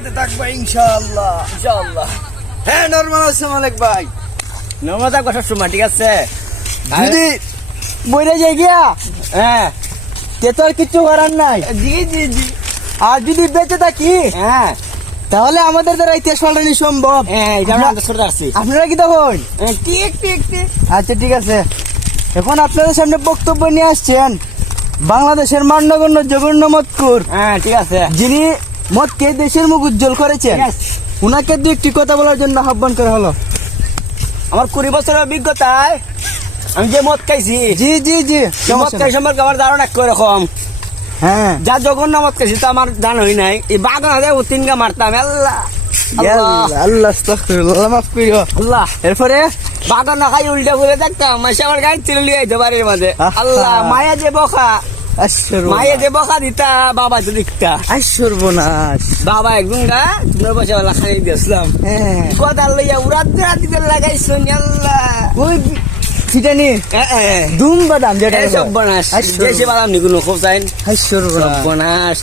পথে থাকব ইনশাআল্লাহ। ইনশাআল্লাহ। হ্যাঁ নর্মাল আছে মালিক ভাই। নর্মাল থাকব সবসময় ঠিক আছে? যদি বইরে যাই গিয়া? হ্যাঁ। তে তো আর কিচ্ছু করার নাই। জি জি জি। আর যদি বেঁচে থাকি? হ্যাঁ। তাহলে আমাদের দ্বারা ইতিহাস পাল্টানো সম্ভব। হ্যাঁ আপনারা কি তখন? হ্যাঁ, ঠিক ঠিক ঠিক। আচ্ছা ঠিক আছে। এখন আপনাদের সামনে বক্তব্য নিয়ে আসছেন বাংলাদেশের মান্যগণ্য মতকুর হ্যাঁ ঠিক আছে। যিনি মতকে দেশের মুখ উজ্জ্বল করেছেন? Yes. উনাকে দু একটি কথা বলার জন্য আহ্বান করা হলো। আমার কুড়ি বছরের অভিজ্ঞতায় আমি যে মদ খাইছি জি জি জি মদ খাই সম্পর্কে আমার ধারণা এরকম হ্যাঁ। যা জঘন্য মদ খাইছি তো আমার জানোই নাই। এই বাগান হাতে তিনগা মারতাম আল্লাহ। আল্লাহ। আল্লাহ মাফ করিও। আল্লাহ। এরপরে বাগান খাই উল্টা করে দেখতাম আমার গাড়ি ছিল লিয়ে আইতে বাড়ির মাঝে আল্লাহ মায়া যে বখা মায়ে যে বখা দিতা বাবা তো দিকতা আশ্বর বোনাস বাবা একদম গা তোমার বসে বেলা খাই দিয়েছিলাম। হ্যাঁ। কথা লইয়া উড়াত দিতে লাগাইছো আল্লাহ ওই দুম বাদাম যেটা সব বনাস। দেশে বাদাম নিগুলো খুব চাইন আশ্বর সব বনাস।